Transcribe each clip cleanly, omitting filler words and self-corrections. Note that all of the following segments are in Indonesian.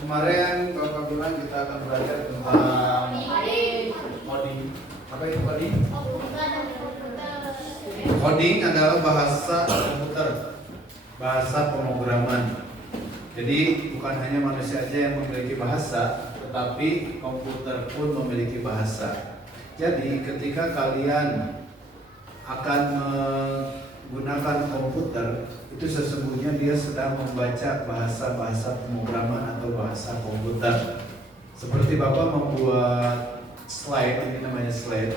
Kemarin Bapak bilang kita akan belajar tentang coding. Apa itu coding? Coding adalah bahasa komputer, bahasa pemrograman. Jadi bukan hanya manusia saja yang memiliki bahasa, tetapi komputer pun memiliki bahasa. Jadi ketika kalian akan menggunakan komputer, itu sesungguhnya dia sedang membaca bahasa-bahasa pemrograman atau bahasa komputer. Seperti Bapak membuat slide, ini namanya slide,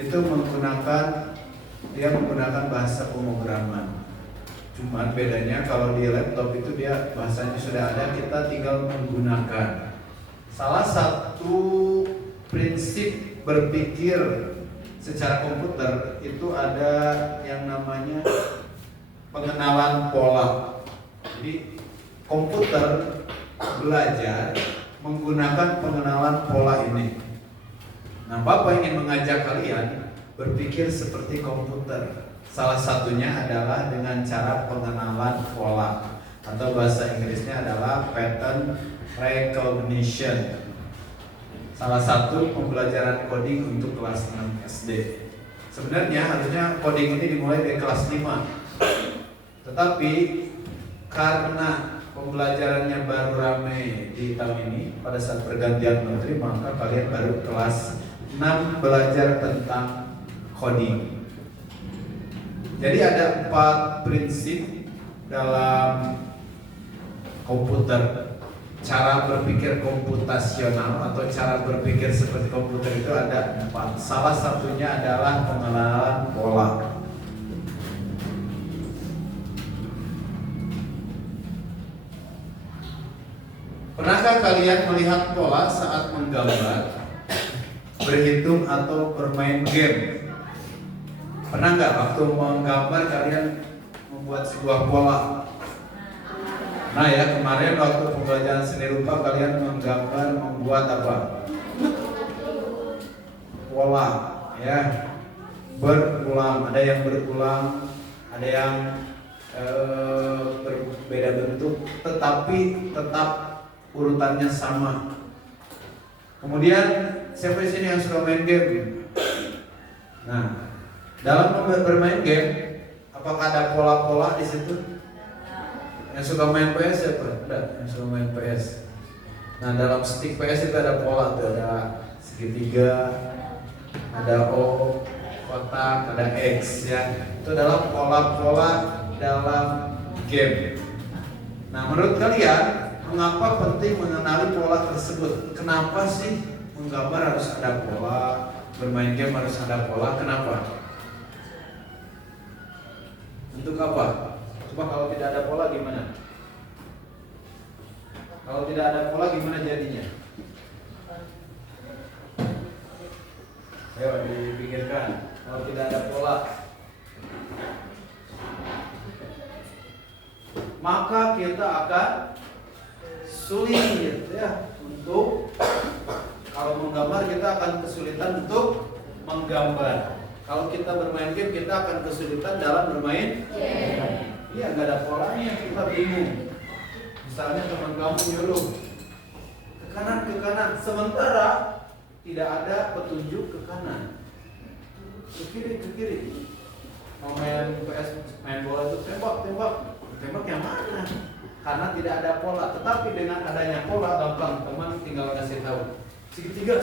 itu dia menggunakan bahasa pemrograman. Cuman bedanya kalau di laptop itu dia bahasanya sudah ada, kita tinggal menggunakan. Salah satu prinsip berpikir secara komputer itu ada yang namanya pengenalan pola. Jadi komputer belajar menggunakan pengenalan pola ini. Nah, Bapak ingin mengajak kalian berpikir seperti komputer. Salah satunya adalah dengan cara pengenalan pola, atau bahasa Inggrisnya adalah pattern recognition. Salah satu pembelajaran coding untuk kelas 6 SD. Sebenarnya harusnya coding ini dimulai dari kelas 5. Tetapi karena pembelajarannya baru ramai di tahun ini pada saat pergantian menteri, maka kalian baru kelas 6 belajar tentang coding. Jadi ada 4 prinsip dalam komputer. Cara berpikir komputasional atau cara berpikir seperti komputer itu ada 4. Salah satunya adalah pengenalan pola. Pernahkah kalian melihat pola saat menggambar, berhitung atau bermain game? Pernah nggak waktu menggambar kalian membuat sebuah pola? Nah ya, kemarin waktu pembelajaran seni rupa kalian menggambar, membuat apa? Pola, ya, berulang. Ada yang berulang, ada yang berbeda bentuk, tetapi tetap urutannya sama. Kemudian siapa di sini yang suka main game? Nah, dalam bermain game, apakah ada pola-pola di situ? Yang suka main PS siapa? Ada yang suka main PS. Nah, dalam stick PS itu ada pola tuh, ada segitiga, ada O, kotak, ada X ya. Itu adalah pola-pola dalam game. Nah, menurut kalian mengapa penting mengenali pola tersebut? Kenapa sih menggambar harus ada pola, bermain game harus ada pola? Kenapa? Untuk apa? Coba kalau tidak ada pola gimana? Kalau tidak ada pola gimana jadinya? Ayo dipikirkan. Kalau tidak ada pola, maka kita akan sulit ya untuk, kalau menggambar kita akan kesulitan untuk menggambar. Kalau kita bermain game kita akan kesulitan dalam bermain game. Iya, nggak ada polanya, kita bingung. Misalnya teman kamu nyuruh ke kanan, sementara tidak ada petunjuk ke kanan, ke kiri. Mau main PS, main bola itu tembak yang mana? Karena tidak ada pola. Tetapi dengan adanya pola gampang, teman tinggal kasih tahu segitiga.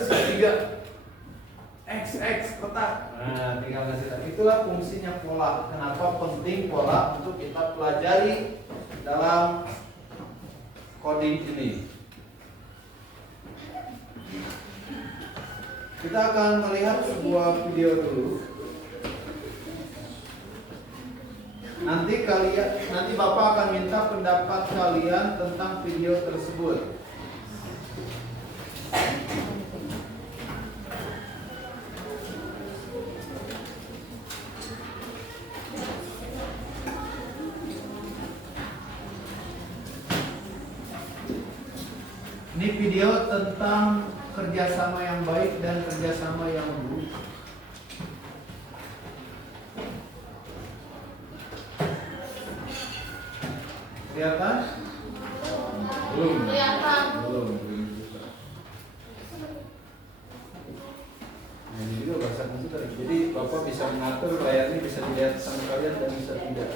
X kotak. Nah, tinggal kasih tahu. Itulah fungsinya pola. Kenapa penting pola untuk kita pelajari dalam coding ini. Kita akan melihat sebuah video dulu. Nanti Bapak akan minta pendapat kalian tentang video tersebut. Ini video tentang kerjasama yang baik dan kerjasama yang buruk. Kelihatan? Belum. Kelihatan. Belum bisa. Nah, ini juga bahasa komputer. Jadi Bapak bisa mengatur layarnya bisa dilihat sama kalian dan bisa tidak.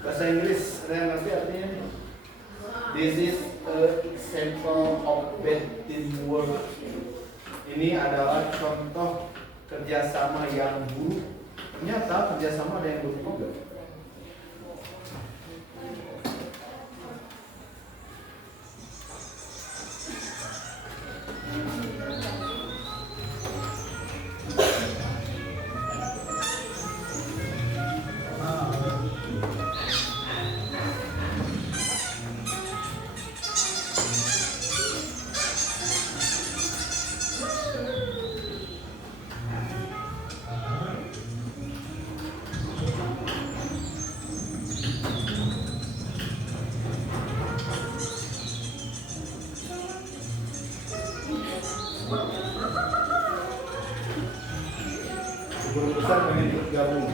Bahasa Inggris ada yang ngerti artinya? This is an example of bad teamwork. Ini adalah contoh kerjasama yang buruk. Ternyata kerjasama ada yang buruk juga. Guru besar pengen ikut gabung,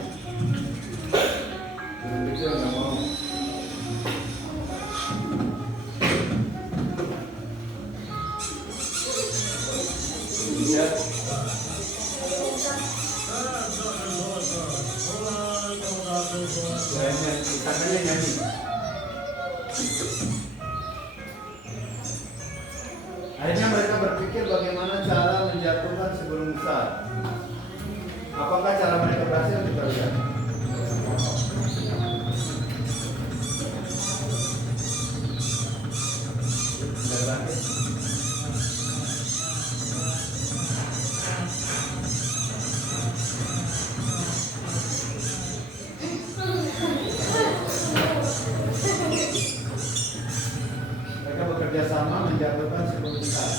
guru kecil nggak mau. Lihat. Tangannya nyanyi. Akhirnya mereka berpikir bagaimana cara menjatuhkan si burung besar. Apakah cara mereka berhasil? Kita lihat. Mereka bekerja sama menjatuhkan si burung besar.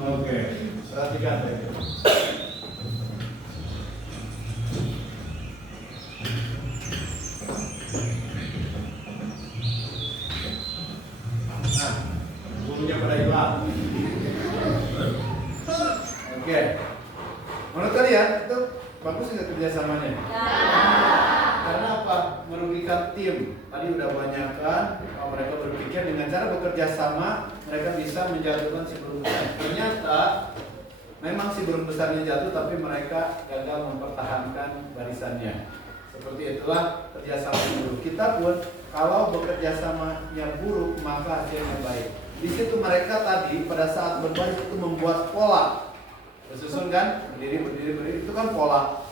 Oke, perhatikan deh. Nah, burungnya pada hilang. Oke, menurut kalian itu bagus nggak kerjasamanya? Karena apa? Merugikan tim. Tadi udah banyak kan mereka berpikir dengan cara bekerja sama mereka bisa menjatuhkan si burung besar. Ternyata memang si burung besarnya jatuh tapi mereka gagal mempertahankan barisannya. Seperti itulah kerjasama buruk. Kita pun kalau bekerja samanya buruk maka hasilnya baik. Di situ mereka tadi pada saat berbaris itu membuat pola. Bersusun kan? Berdiri itu kan pola.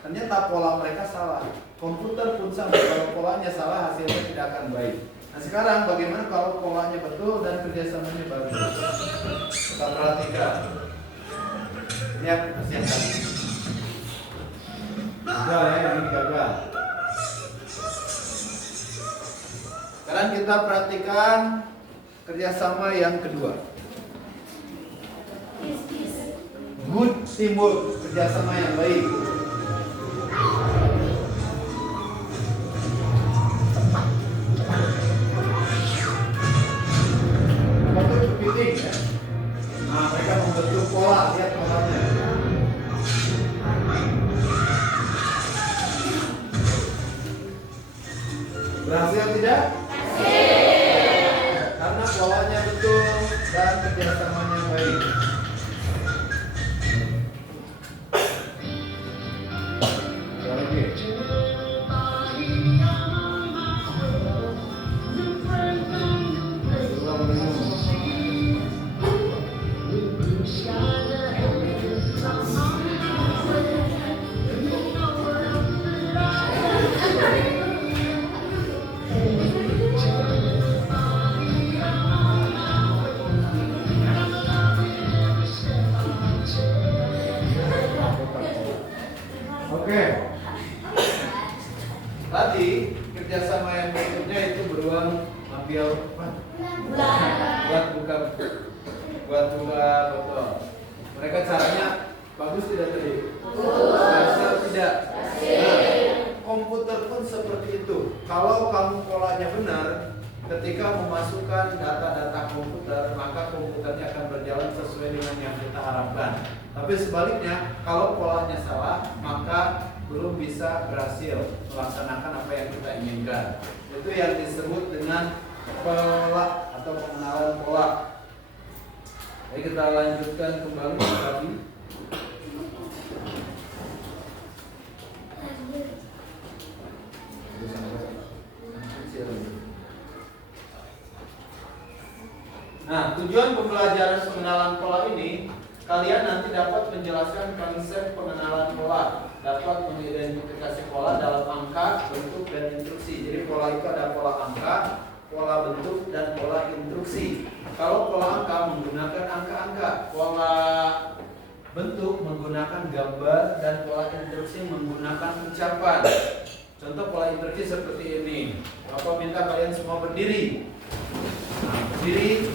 Ternyata pola mereka salah. Komputer pun sama, kalau polanya salah hasilnya tidak akan baik. Nah sekarang bagaimana kalau polanya betul dan kerjasamanya bagus? Kita perhatikan. Lihat yang tadi. Gagal ya, ini gagal. Sekarang kita perhatikan kerjasama yang kedua. Good teamwork, kerjasama yang baik. Ya. Nah, mereka membentuk pola, lihat polanya. Berhasil tidak? Karena polanya betul dan kerjasamanya baik. Ada lagi. Oke. Tadi kerjasama yang berikutnya itu beruang ambil buat buka botol. Mereka caranya bagus tidak tadi? Berhasil tidak? Nah, komputer pun seperti itu. Kalau kamu polanya benar, ketika memasukkan data-data komputer, maka komputernya akan berjalan sesuai dengan yang kita harapkan. Tapi sebaliknya, kalau polanya salah, maka belum bisa berhasil melaksanakan apa yang kita inginkan. Itu yang disebut dengan pola atau pengenalan pola. Jadi kita lanjutkan kembali tadi. Nah, tujuan pembelajaran pengenalan pola ini, kalian nanti dapat menjelaskan konsep pengenalan pola, dapat mengidentifikasi pola dalam angka, bentuk, dan instruksi. Jadi pola itu ada pola angka, pola bentuk, dan pola instruksi. Kalau pola angka menggunakan angka-angka, pola bentuk menggunakan gambar, dan pola instruksi menggunakan ucapan. Contoh pola instruksi seperti ini. Bapak minta kalian semua berdiri. Nah, berdiri.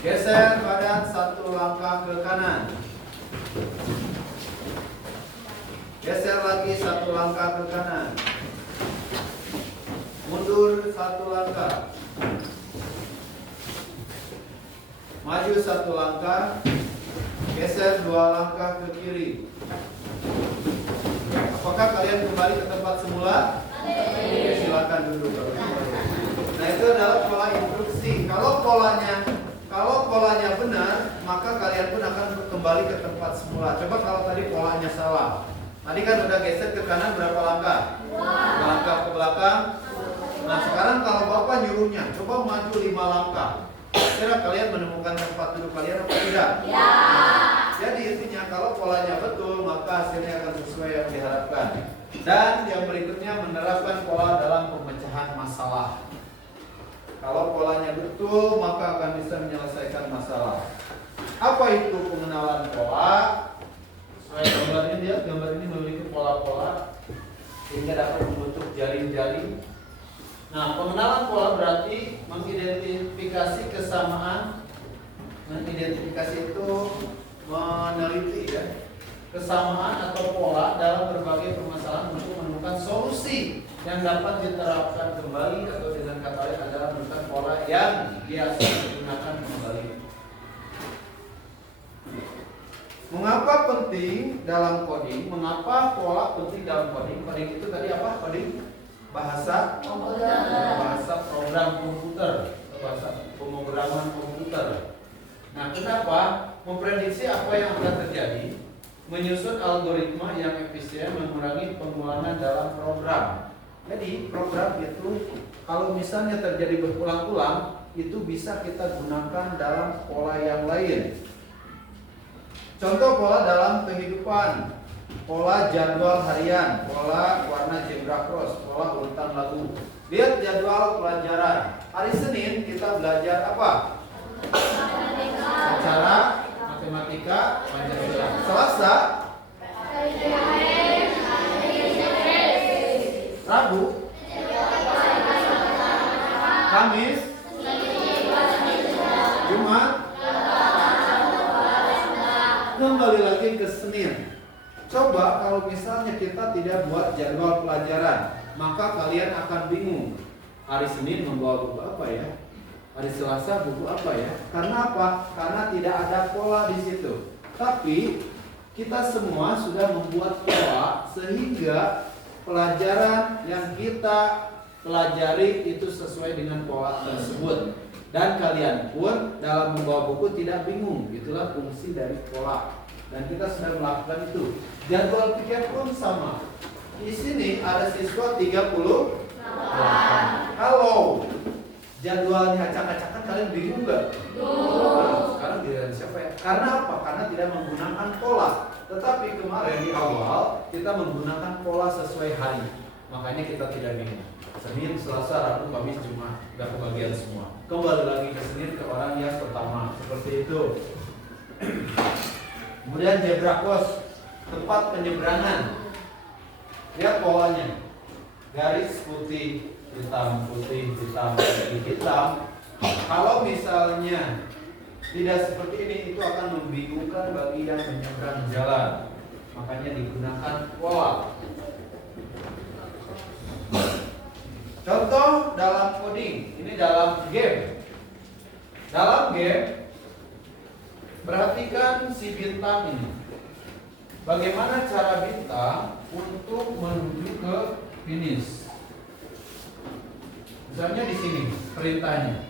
Geser badan satu langkah ke kanan. Geser lagi satu langkah ke kanan. Mundur satu langkah. Maju satu langkah. Geser dua langkah ke kiri. Apakah kalian kembali ke tempat semula? Oke, silakan duduk. Nah, itu adalah pola instruksi. Kalau polanya benar, maka kalian pun akan kembali ke tempat semula. Coba kalau tadi polanya salah. Tadi kan udah geser ke kanan berapa langkah? 2 langkah ke belakang. Nah, sekarang kalau Bapak nyuruhnya, coba maju 5 langkah. Kira kalian menemukan tempat duduk kalian apa tidak? Ya. Jadi intinya kalau polanya betul, maka hasilnya akan sesuai yang diharapkan. Dan yang berikutnya menerapkan pola dalam pemecahan masalah. Kalau polanya betul, maka akan bisa menyelesaikan masalah. Apa itu pengenalan pola? Sesuai gambar ini, ya, gambar ini memiliki pola-pola sehingga dapat membentuk jaring-jaring. Nah, pengenalan pola berarti mengidentifikasi kesamaan. Mengidentifikasi itu meneliti, ya, kesamaan atau pola dalam berbagai permasalahan untuk menemukan solusi yang dapat diterapkan kembali, atau dengan kata lain adalah menemukan pola yang biasa digunakan kembali. Mengapa penting dalam coding? Mengapa pola penting dalam coding? Coding itu tadi apa? Coding bahasa komputer, bahasa program komputer, bahasa pemrograman komputer. Nah, kenapa? Memprediksi apa yang akan terjadi, menyusun algoritma yang efisien, mengurangi pengulangan dalam program. Jadi program itu kalau misalnya terjadi berulang-ulang, itu bisa kita gunakan dalam pola yang lain. Contoh pola dalam kehidupan, pola jadwal harian, pola warna zebra cross, pola urutan lagu. Lihat jadwal pelajaran. Hari Senin kita belajar apa? Secara matematika Pancasila. Selasa, Rabu, Kamis, Jumat, kembali lagi ke Senin. Coba kalau misalnya kita tidak buat jadwal pelajaran, maka kalian akan bingung. Hari Senin membawa buku apa ya? Hari Selasa buku apa ya? Karena apa? Karena tidak ada pola di situ. Tapi kita semua sudah membuat pola sehingga pelajaran yang kita pelajari itu sesuai dengan pola tersebut. Dan kalian pun dalam membawa buku tidak bingung. Itulah fungsi dari pola. Dan kita sudah melakukan itu. Jadwal pikir pun sama. Di sini ada siswa 38. Kalau jadwalnya acak-acakan, kalian bingung nggak? Nah, sekarang giliran siapa ya? Karena apa? Karena tidak menggunakan pola. Tetapi kemarin di awal kita menggunakan pola sesuai hari. Makanya kita tidak bingung. Senin, Selasa, Rabu, Kamis, Jumat, nggak kebagian semua. Kembali lagi ke Senin ke orang yang pertama. Seperti itu. Kemudian zebra cross, tempat penyeberangan. Lihat polanya. Garis putih, hitam, putih, hitam, putih, hitam. Kalau misalnya tidak seperti ini, itu akan membingungkan bagi yang menyeberang jalan. Makanya digunakan pola. Contoh dalam coding, ini dalam game. Dalam game, perhatikan si bintang ini. Bagaimana cara bintang untuk menuju ke finish? Misalnya di sini perintahnya.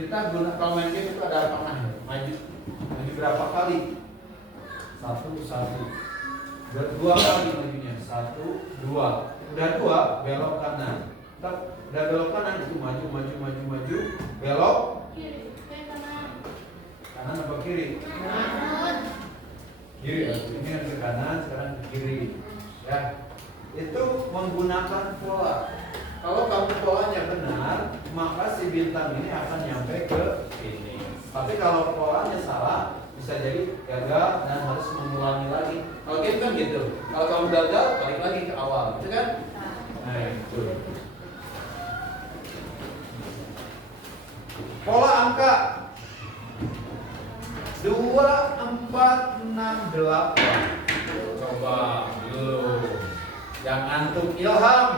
Kita guna kalau main game itu ada panah, maju berapa kali? Satu. Dua kali majunya, 1, 2. Udah 2, belok kanan. Udah belok kanan itu maju, belok Kiri, kanan. kanan apa kiri? Kiri. Ini yang ke kanan, sekarang ke kiri. Ya, itu menggunakan pola. Kalau kamu polanya benar, maka si bintang ini akan nyampe ke ini. Tapi kalau polanya salah, bisa jadi gagal dan harus mengulangi lagi. Kalau game kan gitu. Kalau kamu gagal, balik lagi ke awal, gitu kan? Nah, itu. Pola angka 2, 4, 6, 8. Coba dulu. Yang ngantuk ilham.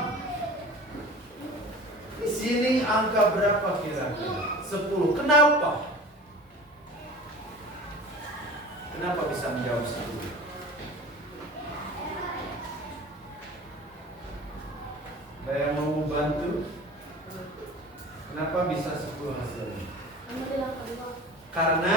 Di sini angka berapa kira-kira? 10. Kenapa? Kenapa bisa menjawab 10? Ada yang mau membantu? Kenapa bisa 10 hasilnya? Karena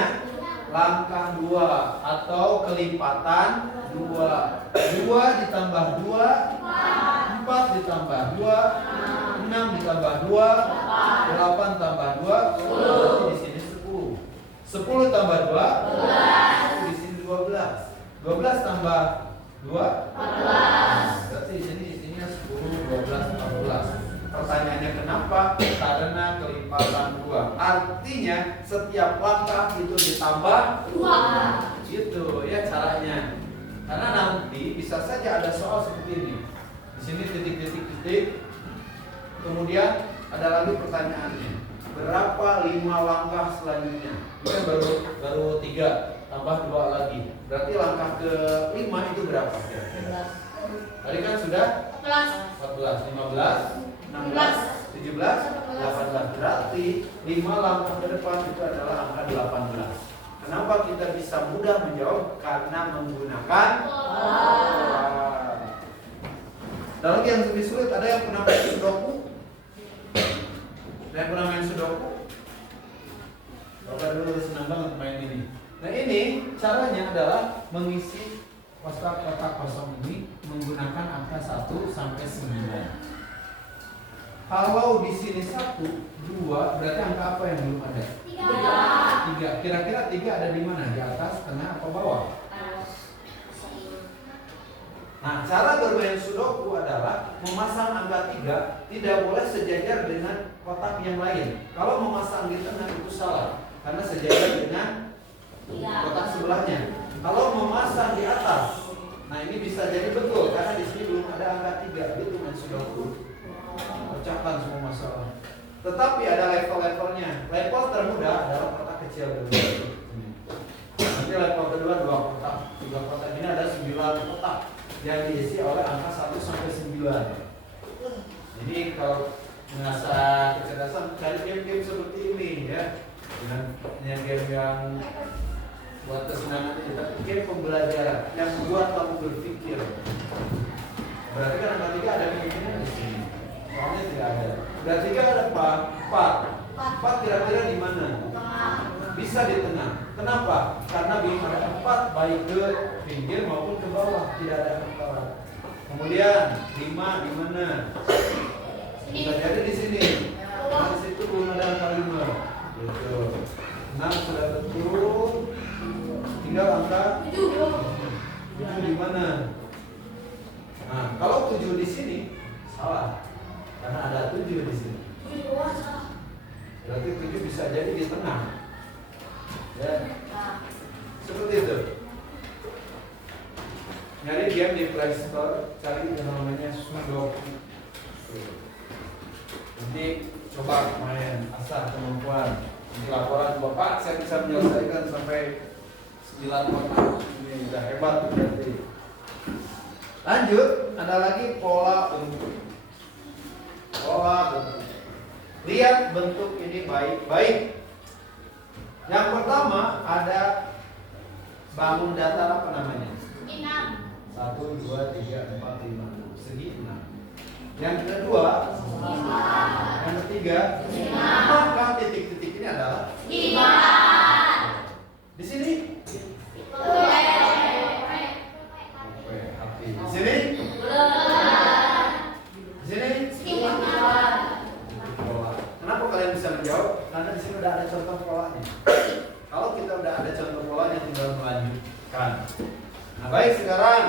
langkah 2 atau kelipatan 2. 2 ditambah 2, 4 ditambah 2, 6 ditambah 2, 8 tambah 2, berarti di sini 10. 10 tambah 2, 12. Di sini 12. 12 tambah 2, 14. Berarti di sini isinya 10, 12, 14. Pertanyaannya kenapa? Karena kelipatan 2. Artinya setiap langkah itu ditambah 2. Gitu ya caranya. Karena nanti bisa saja ada soal seperti ini. Di sini titik. Kemudian ada lagi pertanyaannya. Berapa 5 langkah selanjutnya? Ini kan baru 3 tambah 2 lagi. Berarti langkah ke-5 itu berapa kira-kira? Tadi kan sudah 14, 15, 16, 17, 18. Berarti 5 langkah ke depan itu adalah angka 18. Kenapa kita bisa mudah menjawab? Karena menggunakan pola. Dan lagi yang lebih sulit, ada yang pernah main sudoku? Ada yang pernah main sudoku? Bapak dulu senang banget main ini. Nah ini caranya adalah mengisi kotak-kotak kosong ini menggunakan angka 1 sampai 9. Kalau di sini 1, 2, berarti angka apa yang belum ada? 3. Kira-kira 3 ada di mana? Di atas, tengah, atau bawah? Nah, cara bermain sudoku adalah memasang angka 3 tidak boleh sejajar dengan kotak yang lain. Kalau memasang di tengah itu salah, karena sejajar dengan kotak sebelahnya. Kalau memasang di atas, nah ini bisa jadi betul karena di sini belum ada angka 3. Itu main sudoku. Pecahkan semua masalah. Tetapi ada level-levelnya. Level termudah adalah kotak kecil dulu. Nanti level kedua 2 kotak. 3 kotak ini ada 9 kotak yang diisi oleh angka 1 sampai 9. Jadi kalau mengasah kecerdasan cari game-game seperti ini ya. Dengan game yang buat kesenangan ini, tapi game pembelajaran yang membuat kamu berpikir. Berarti kan angka 3 ada kemungkinan di sini. Soalnya tidak ada. Berarti 3 ada apa? 4. 4 kira-kira di mana? Bisa di tengah. Kenapa? Karena belum ada 4 baik ke pinggir maupun ke bawah, tidak ada 4. Kemudian 5 di mana? Bisa jadi di sini. Nah, di situ belum ada angka 5. Gitu. 6 sudah betul. Tinggal angka 7 di mana? Nah, kalau 7 di sini salah. Karena ada 7 di sini. Berarti 7 bisa jadi di tengah. Ya. Seperti itu. Nyari game di Play Store, cari yang namanya Sudoku. Nanti coba main, asah kemampuan. Di laporan Bapak saya bisa menyelesaikan sampai 9 kotak. Ini udah hebat berarti. Lanjut, ada lagi pola untuk Pola bentuk. Lihat bentuk ini baik-baik. Yang pertama ada bangun datar apa namanya? 6. 1, 2, 3, 4, 5, 6. Segi 6. Yang kedua, 5. Yang ketiga, 5. Maka titik-titik ini adalah 5. di sini. Di sini. Di sini. Pola. Kenapa kalian bisa menjawab? Karena di sini udah ada contoh polanya. Kalau kita udah ada contoh polanya, tinggal melanjutkan. Nah, baik, sekarang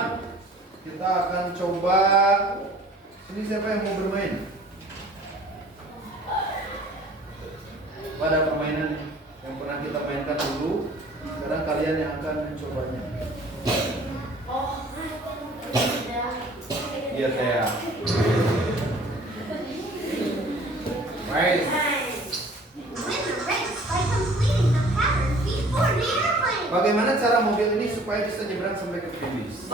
kita akan coba. Ini siapa yang mau bermain? Pada permainan yang pernah kita mainkan dulu, sekarang kalian yang akan mencobanya. Iya, Teh. Baik. Bagaimana cara mobil ini supaya bisa nyebrang sampai ke finish?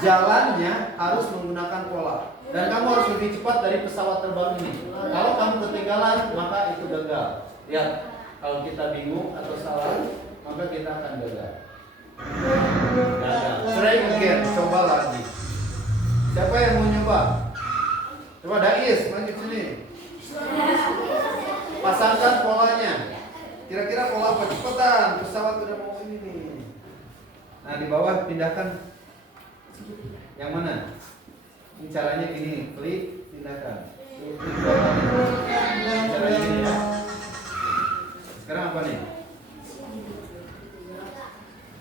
Jalannya harus menggunakan pola. Dan kamu harus lebih cepat dari pesawat terbang ini. Kalau kamu ketinggalan, maka itu gagal. Lihat, kalau kita bingung atau salah, maka kita akan gagal. Gagal. Try again, coba lagi. Siapa yang mau nyoba? Coba Dais, maju sini. Pasangkan polanya. Kira-kira pola apa? Cepetan, pesawat udah mau ini nih. Nah, di bawah pindahkan. Yang mana? Ini caranya gini, klik, pindahkan. Caranya gini ya. Sekarang apa nih?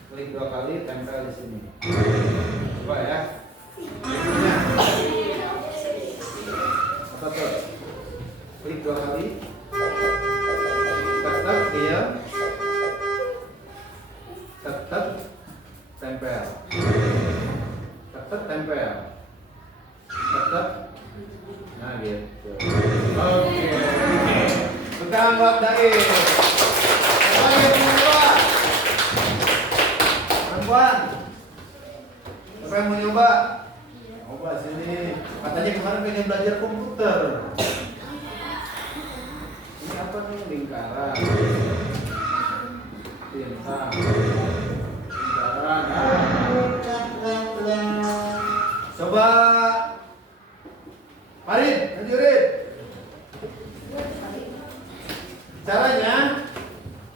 Klik 2 kali, tempel di sini. Coba ya. Berikutnya. Apa tuh? Klik 2 kali. Tetap diam. Tetap tempel. Tetap tempel. Tetap. Nah gitu. Oke. Pegang buat Dais. Siapa yang mau nyoba? Perempuan. Siapa yang mau nyoba? Coba sini. Katanya kemarin pengen belajar komputer. Ini apa nih? Lingkaran. Bintang. Lingkaran. Coba. Farid, lanjutin. Caranya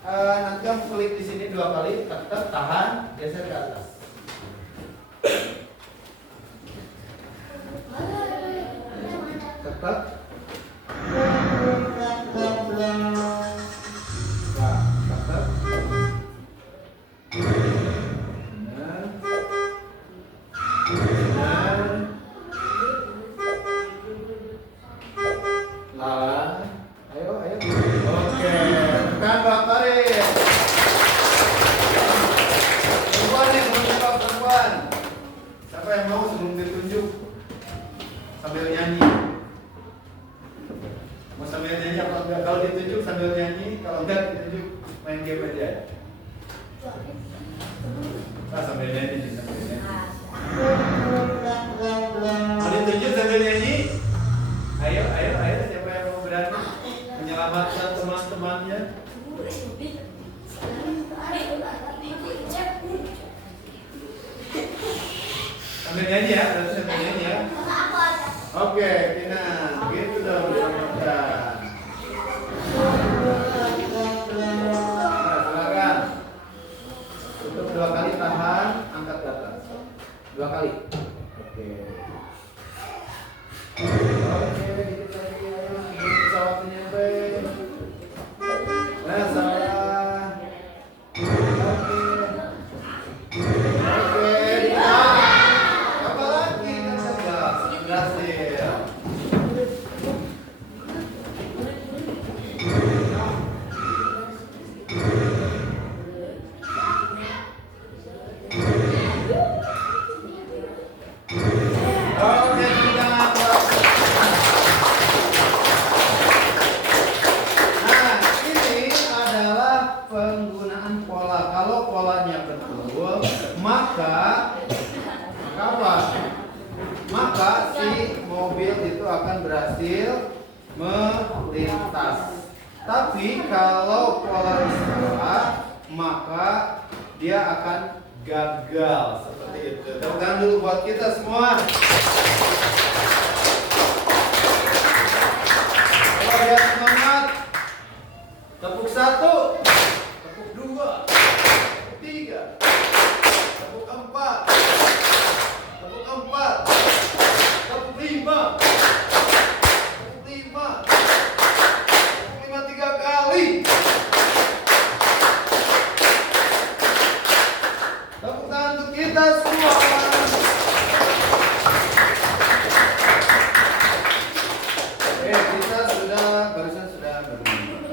nanti kamu klik di sini 2 kali, tetap tahan, geser ke atas. Tetap. Nah, tetap. Benar. Benar. Lah, ayo. Oke, tekan Mbak Farid. Perempuan yang mau nyoba, perempuan. Siapa yang mau sebelum ditunjuk sambil nyanyi? Mau sambil nyanyi apa enggak? Kalau ditunjuk sambil nyanyi, kalau enggak ditunjuk main game aja. Sambil nyanyi, sambil nyanyi. Kalau ditunjuk sambil nyanyi, ayo, siapa yang mau berani menyelamatkan teman-temannya? Sambil nyanyi ya, berarti sambil nyanyi ya. Oke, Tina, gitu dong. Nah, silakan. Tutup 2 kali, tahan, angkat ke atas. 2 kali. Oke. Oke, dikit lagi ayo. Pesawatnya nyampe. Nah, salah. Oke, ditahan. Apa lagi? Berhasil. Oke, kita Nah, ini adalah penggunaan pola. Kalau polanya betul, maka apa? maka si mobil itu akan berhasil melintas. Tapi kalau pola salah, maka dia akan gagal seperti itu. Tepuk tangan dulu buat kita semua. Coba biar semangat. Tepuk 1, tepuk 2, tepuk 3, tepuk 4, tepuk 4, tepuk 5, tepuk 5, tepuk 5 3 kali. Tepuk tangan untuk kita semua. Kita barusan sudah bernyanyi.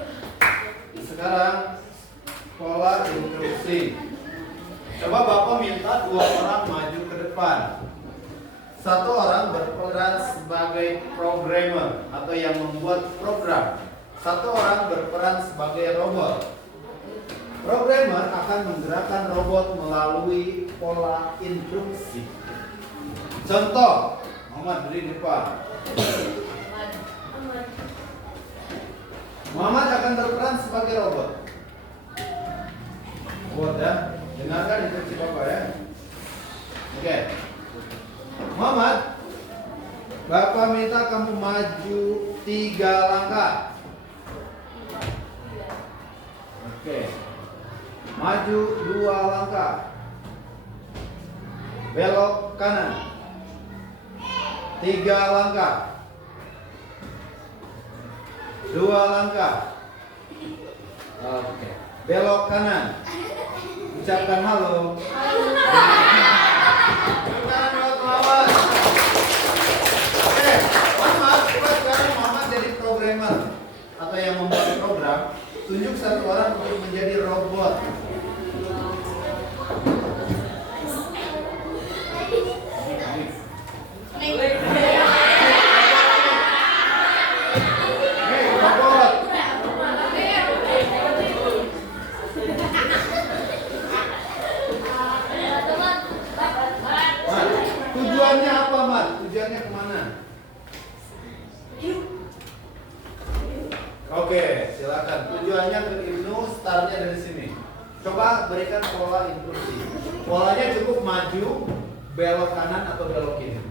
Sekarang pola instruksi. Coba Bapak minta 2 orang maju ke depan. 1 orang berperan sebagai programmer atau yang membuat program. 1 orang berperan sebagai robot. Programmer akan menggerakkan robot melalui pola instruksi. Contoh, Muhammad berdiri di depan. Muhammad akan berperan sebagai robot. Robot ya, dengarkan instruksi Bapak ya. Oke. Muhammad, Bapak minta kamu maju 3 langkah. Oke. Maju 2 langkah. Belok kanan. 3 langkah. 2 langkah. Oke. Belok kanan. Ucapkan halo. Bukan buat Muhammad. Oke, Muhammad, coba sekarang Muhammad jadi programmer atau yang membuat program. Tunjuk 1 orang untuk menjadi robot. Tujuannya apa, Mat? Tujuannya kemana? Oke, silakan. Tujuannya ke Ibnu, startnya dari sini. Coba berikan pola instruksi. Polanya cukup maju, belok kanan atau belok kiri.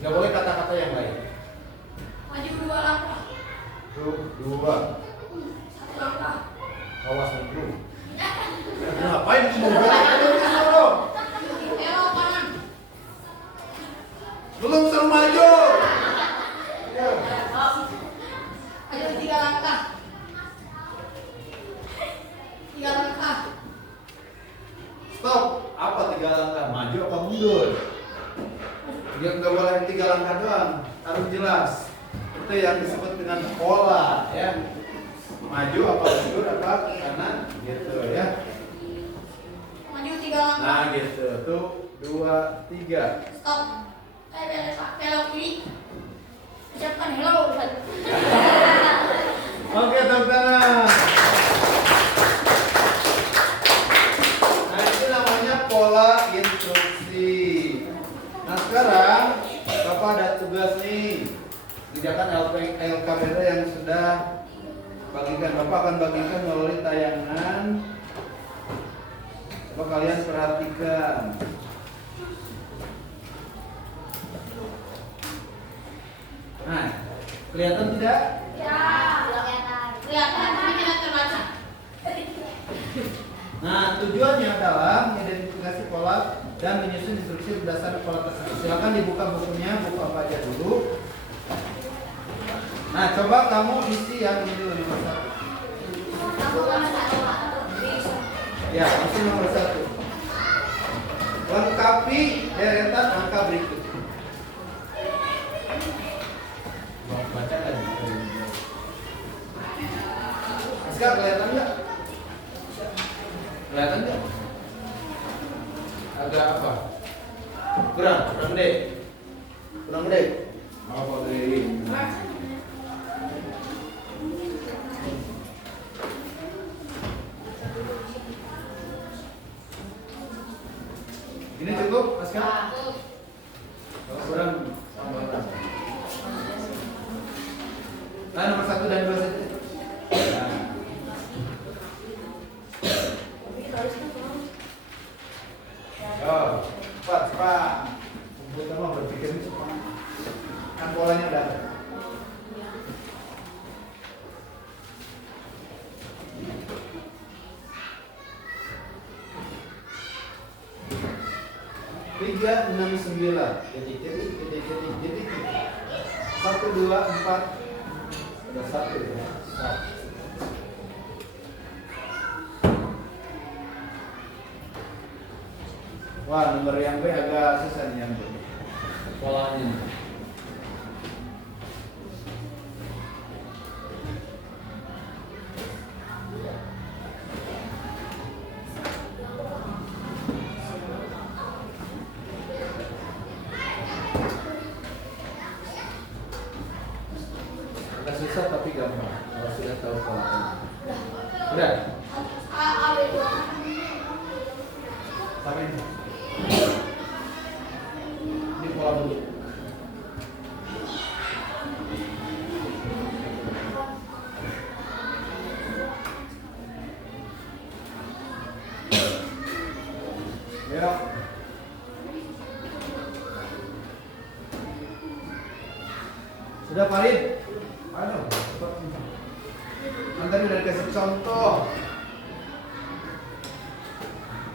Nggak boleh kata-kata yang lain. Maju 2 langkah. 2. 1 langkah. Awas bro. Ngapain kamu belok disuruh? Belok kanan. Belum suruh maju. Ya. Maju 3 langkah. 3 langkah. Stop. Apa 3 langkah? Maju apa mundur? Dia nggak boleh 3 langkah doang. Harus jelas. Itu yang disebut dengan pola, ya. Maju apa mundur apa ke kanan, gitu ya. Maju 3 langkah. Nah, gitu. Tuh 2, 3. Stop. Belok kiri. Ucapkan hello. Oke, teman-teman. Nah, itu namanya pola instruksi. Nah, sekarang Bapak ada tugas nih. Kerjakan LKBD yang sudah bagikan. Bapak akan bagikan melalui tayangan. Coba kalian perhatikan. Nah, kelihatan tidak? Ya. Kelihatan. Kelihatan tapi tidak terbaca. Nah, tujuannya adalah mengidentifikasi pola dan menyusun instruksi berdasarkan pola tersebut. Silakan dibuka bukunya, buku apa aja dulu. Nah, coba kamu isi yang ini dulu nomor 1. Ya, isi nomor 1. Lengkapi deretan angka berikut. Baca lagi. Sekarang kelihatan nggak? Kelihatan nggak? Agak apa? Kurang gede. Kurang gede. Apa gede? Ini cukup, Mas Kak? kurang tambah berapa? Nah, nomor 1 dan 2 saja. Nah. Oh, cepat. Komputer mah berpikir cepat. Kan polanya udah ada. Tiga, 6, 9. Jadi. 1, 2, 4. Ada 1 ya. Wah, nomor yang B agak susah nih yang B. Polanya. Agak susah tapi gampang kalau sudah tahu polanya. Udah? Sampai ini. Ini pola dulu. Ya. Sudah Farid? Aduh, cepat. Kan tadi udah dikasih contoh.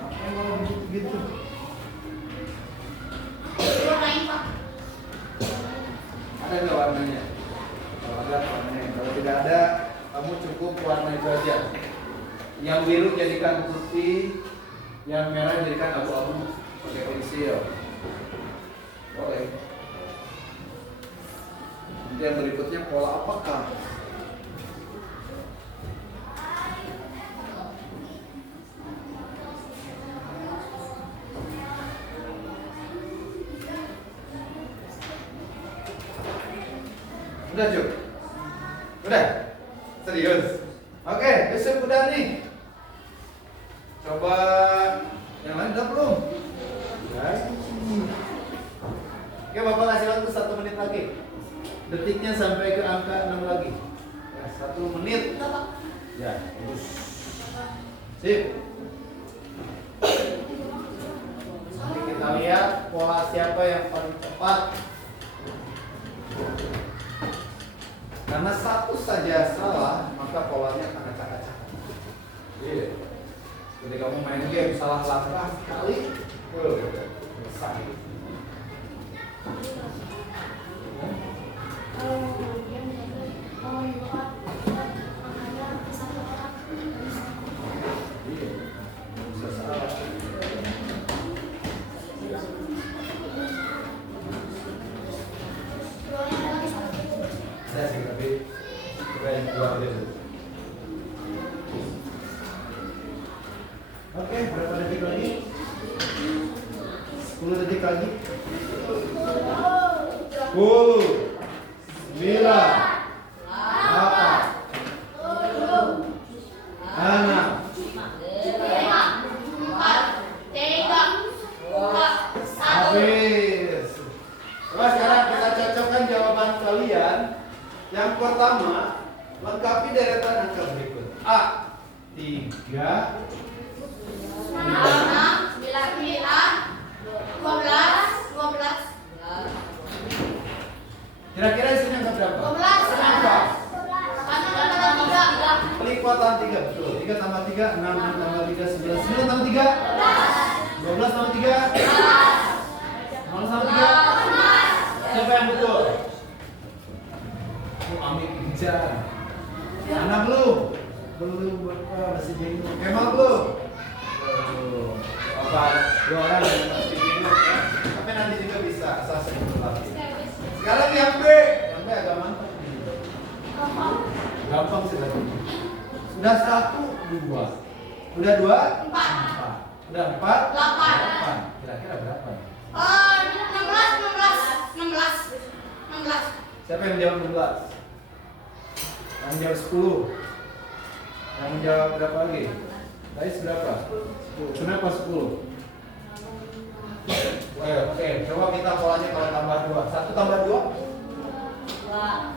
Apa yang mau gitu? Ada nggak warnanya? Kalau ada warnanya. Kalau tidak ada, kamu cukup warna itu aja. Yang biru jadikan putih, yang merah jadikan abu-abu pakai pensil. Boleh. Nanti yang berikutnya pola apakah? Udah Cuk? Udah? Serius? Oke, besok udah nih. Coba yang lain udah belum? Udah. Oke, Bapak kasih waktu 1 menit lagi. Detiknya sampai ke angka 6 lagi. Ya, 1 menit. Ya, bagus. Sip. Nanti kita lihat pola siapa yang paling cepat. Karena satu saja salah, maka polanya akan acak-acak. Iya. Ketika kamu main game salah langkah sekali, selesai. Iya. Bisa salah. Saya sih tapi coba yang dua dulu. Oke, berapa detik lagi? 10 detik lagi. 10, 9, 8, 7, 6, 5, 4, 3, 2, 1. Habis. Coba sekarang kita cocokkan jawaban kalian. Yang pertama, lengkapi deretan angka berikut. A 3, 12. kira-kira isinya angka berapa? 12. Kenapa? Karena 3. Pelipatan 3, betul. 3 tambah 3, 6, 6 tambah 3, 9. 9 tambah 3, 12 tambah 3, 12 tambah 3. Siapa yang betul? Amik bicara. Anak belum? Belum, Bapak masih bingung. Kemal belum? Belum. Bapak, 2 orang yang masih bingung ya. Tapi nanti juga bisa, asal saya berlatih. Sekarang yang B. Yang B agak mantap nih. Gampang sih tadi. Sudah 1, 2. Udah 2? 4. Udah 4? 8. Kira-kira berapa? 16. Siapa yang menjawab 16? Yang menjawab 10? Yang menjawab berapa lagi? Tadi berapa? 10. Kenapa 10? Oke, coba Coba kita polanya kalau tambah 2. 1 tambah 2? 2.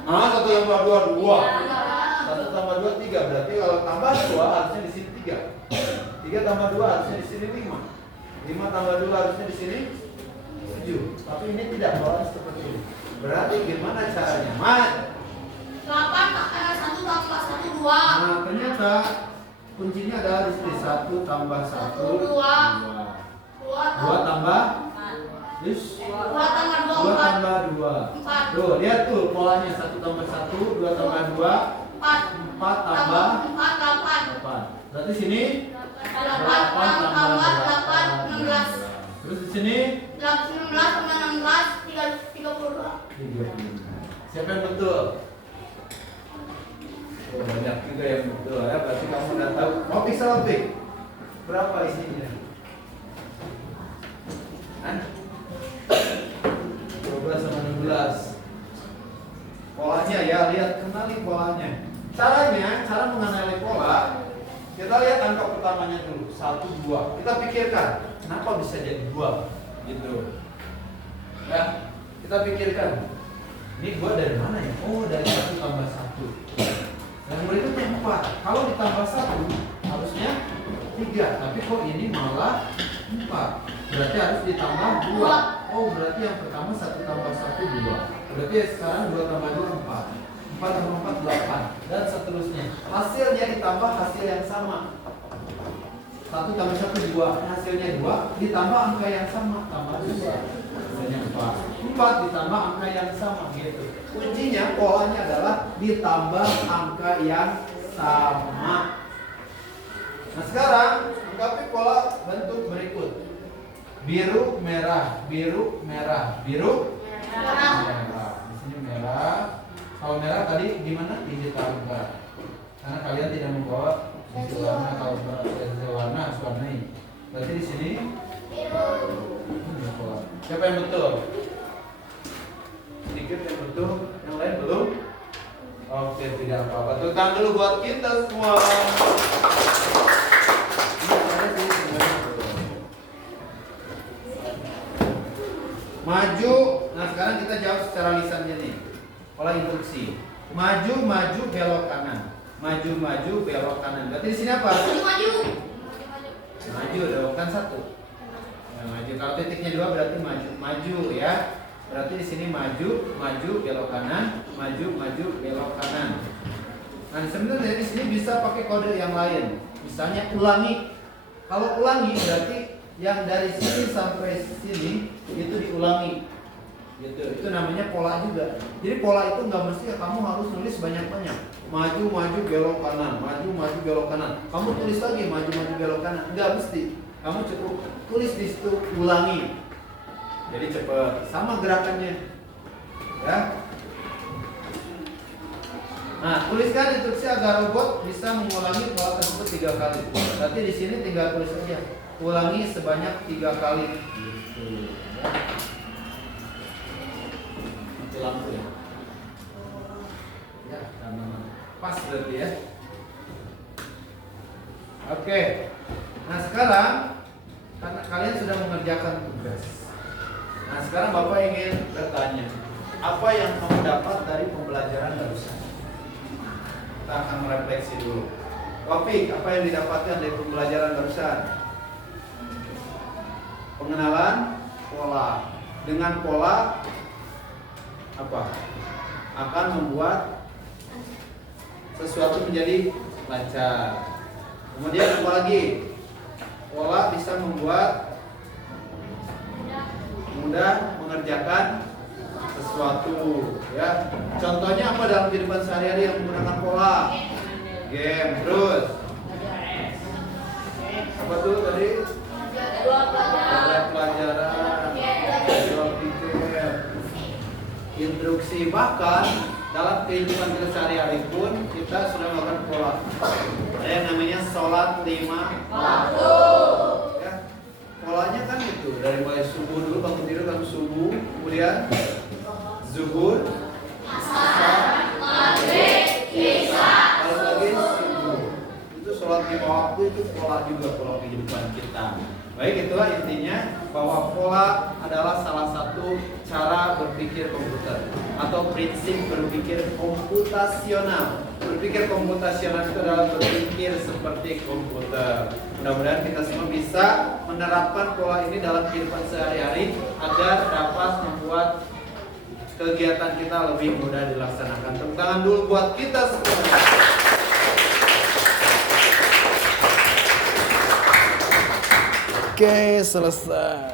1 tambah 2, 2. Iya. 1 tambah 2, 3. Berarti kalau tambah 2 harusnya di sini 3. 3 tambah 2 harusnya di sini 5. 5 tambah 2 harusnya di sini 7. Tapi ini tidak, polanya seperti ini. Berarti gimana caranya? Mat. 8 1 tambah 1 2. Nah, ternyata kuncinya adalah di sini 1 tambah 1 2. 2 tambah 4. yes. 2 tambah 2 2 4. tambah 2. 4. Tuh, lihat tuh polanya 1 tambah 1, 2 tambah 2, 4. 4 tambah 4 8. 8. Berarti sini 8 tambah 8 16. Terus di sini 16 tambah 16 32. 30. Siapa yang betul? Oh, banyak juga yang betul ya. Berarti kamu udah tahu. Mau pisah lebih? Berapa isinya? Hah? 12 sama 16. Polanya ya, lihat, kenali polanya. Cara mengenali pola, kita lihat angka pertamanya dulu, 1, 2. Kita pikirkan, kenapa bisa jadi 2? Gitu. Ya, kita pikirkan. Ini 2 dari mana ya? Oh, dari 1 tambah 1. Dan berikutnya 4. Kalau ditambah 1, harusnya 3. Tapi kok ini malah 4. Berarti harus ditambah 2. Oh, berarti yang pertama 1 tambah 1, 2. Berarti sekarang 2 tambah 2, 4. 4 tambah 4, 8. Dan seterusnya. Hasilnya ditambah hasil yang sama. 1 tambah 1, 2. Hasilnya 2. Ditambah angka yang sama. Tambah 2. Hasilnya 4. 4 ditambah angka yang sama. Gitu. Kuncinya, polanya adalah ditambah angka yang sama. Nah sekarang, anggapi pola bentuk berikut. Biru, merah, biru, merah, biru, merah. Di sini merah. Kalau merah tadi gimana? Digital enggak? Karena kalian tidak membawa sisi warna. Kalau sisi warna harus warnai. Berarti di sini siapa yang betul? Sedikit yang betul, yang lain belum. Oke, tidak apa-apa. Tepuk tangan dulu buat kita semua. Maju. Nah sekarang kita jawab secara lisannya nih. Pola instruksi. Maju, maju, belok kanan. Maju, maju, belok kanan. Berarti di sini apa? Maju. Maju, doakan 1. Nah, maju. Kalau titiknya 2 berarti maju, maju ya. Berarti di sini maju, maju, belok kanan, maju, maju, belok kanan. Nah sebenarnya di sini bisa pakai kode yang lain. Misalnya ulangi. Kalau ulangi berarti yang dari sini sampai sini itu diulangi. Gitu. Itu namanya pola juga. Jadi pola itu nggak mesti kamu harus nulis banyak-banyak. Maju, maju, belok kanan. Maju, maju, belok kanan. Kamu tulis lagi maju, maju, belok kanan. Nggak mesti. Kamu cukup tulis di situ ulangi. Jadi cepat. Sama gerakannya. Ya. Nah, tuliskan instruksi agar robot bisa mengulangi pola tersebut 3 kali. Berarti di sini tinggal tulis saja. Ulangi sebanyak 3 kali. Gitu. Ya. Mati lampu ya. Ya, pas berarti ya. Oke. Nah, sekarang karena kalian sudah mengerjakan tugas. Nah, sekarang Bapak ingin bertanya, apa yang kamu dapat dari pembelajaran barusan? Kita akan merefleksi dulu. Topik, apa yang didapatkan dari pembelajaran barusan? Pengenalan pola. Dengan pola apa? Akan membuat sesuatu menjadi lancar. Kemudian apa lagi? Pola bisa membuat mudah mengerjakan sesuatu, ya. Contohnya apa dalam kehidupan sehari-hari yang menggunakan pola? Game, terus apa tuh tadi? Pelajaran, jawab pikir, instruksi. Bahkan dalam kehidupan kita sehari-hari pun kita sudah melakukan pola. Ada yang namanya sholat 5 waktu. Ya, polanya kan itu dari mulai subuh dulu, bangun tidur kamu subuh, kemudian zuhur, asar, maghrib, isya, lalu lagi subuh. Itu sholat 5 waktu, itu pola juga, pola kehidupan kita. Baik, kita itulah intinya bahwa pola adalah salah satu cara berpikir komputer atau prinsip berpikir komputasional. Berpikir komputasional itu adalah berpikir seperti komputer. Mudah-mudahan kita semua bisa menerapkan pola ini dalam kehidupan sehari-hari agar dapat membuat kegiatan kita lebih mudah dilaksanakan. Tepuk tangan dulu buat kita semua. Oke, selesai.